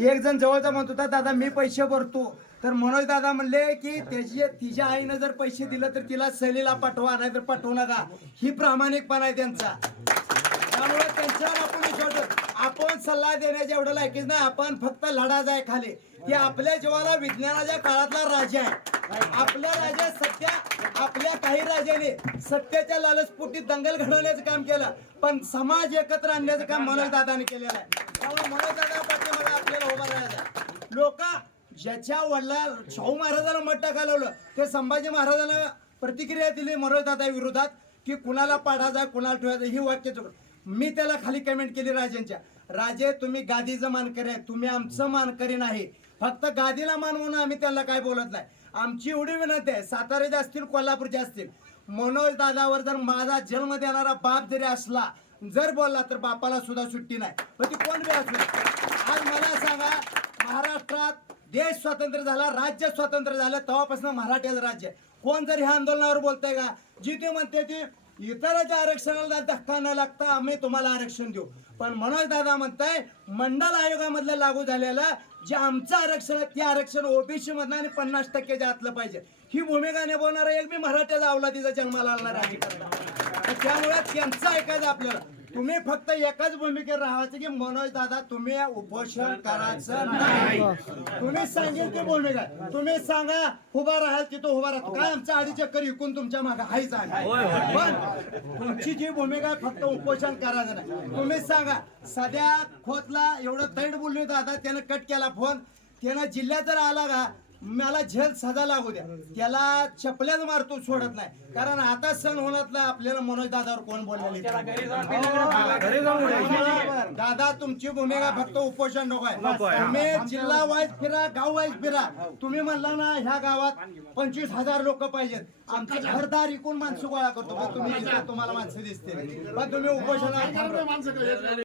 एक जण जवळचा म्हणत होता दादा मी पैसे भरतो. तर मनोज दादा म्हणले की त्याची तिच्या आईनं जर पैसे दिलं तर तिला सहलीला पाठवा नाही तर पाठवू नका. ही प्रामाणिकपणा आहे त्यांचा. त्यामुळे त्यांच्यावर आपण विश्वास आपण सल्ला देण्याच्या एवढं लायकीच नाही आपण फक्त लढा जाय खाली. की आपल्या जीवाला विज्ञानाच्या काळातला राजा आहे. आपल्या राजा सत्या आपल्या काही राजाने सत्याच्या लालचपोटी दंगल घडवण्याचं काम केलं पण समाज एकत्र आणण्याचं काम मनोज दादाने केलेलं आहे. त्यामुळे मनोज दादा पाठीमागे आपल्याला उभा का लोक ज्याच्या वडला शाहू महाराजांना मठ घालवलं ते संभाजी महाराजांना प्रतिक्रिया दिली मनोज दादा विरोधात की कुणाला पाडायचा कुणाला ठेवायचं ही वाक्य चुक मी त्याला खाली कमेंट केली राजेंच्या. राजे तुम्ही गादीचं मानकरी आहे तुम्ही आमचं मानकरी नाही. फक्त गादीला मान म्हणून आम्ही त्याला काय बोलत नाही. आमची एवढी विनंती आहे साताऱ्याचे असतील कोल्हापूरचे असतील मनोज दादावर जर माझा जन्म देणारा बाप जरी असला जर बोलला तर बापाला सुद्धा सुट्टी नाही. पण ती कोण बी असू आज मला सांगा महाराष्ट्रात देश स्वतंत्र झाला राज्य स्वतंत्र झालं तेव्हापासून मराठ्याचं राज्य आहे. कोण जर ह्या आंदोलनावर बोलतंय का जी म्हणते ती इतरांच्या आरक्षणाला धक्का न लागता आम्ही तुम्हाला आरक्षण देऊ. पण मनोज दादा म्हणताय मंडल आयोगामधलं लागू झालेलं जे आमचं आरक्षण आहे ते आरक्षण ओबीसी मधनं आणि पन्नास टक्क्याच्या आतलं पाहिजे. ही भूमिका निभवणारा एक मी मराठ्याचा अवलादीचा जन्माला आणणार आहे त्यामुळे त्यांचं ऐकायचं आपल्याला. तुम्ही फक्त एकाच भूमिकेत राहायचं की मनोज दादा तुम्ही उपोषण करायचं नाही. तुम्ही सांगेल ती भूमिका. तुम्ही सांगा उभा राहाल तिथं उभा राहतो काय आमचं आधी चक्कर विकून तुमच्या मागे हायच आहे पण तुमची जी भूमिका आहे फक्त उपोषण करायचं नाही. तुम्ही सांगा सध्या खोतला एवढं दैड बोलले दादा त्यानं कट केला फोन त्यानं जिल्ह्यात जर आला का मला झेल सजा लागू द्या. त्याला चपल्याच मारतो सोडत नाही. कारण आता सण होण्यातलं आपल्याला मनोज दादावर कोण बोललेले दादा तुमची भूमिका फक्त उपोषण नको आहे. तुम्ही जिल्हा वाईज फिरा गाव वाईज फिरा. तुम्ही म्हणला ना ह्या गावात पंचवीस हजार लोक पाहिजेत. आमचे घरदार इकून माणसं गोळा करतो. तुम्ही तुम्हाला माणसं दिसतील. पण तुम्ही उपोषणाला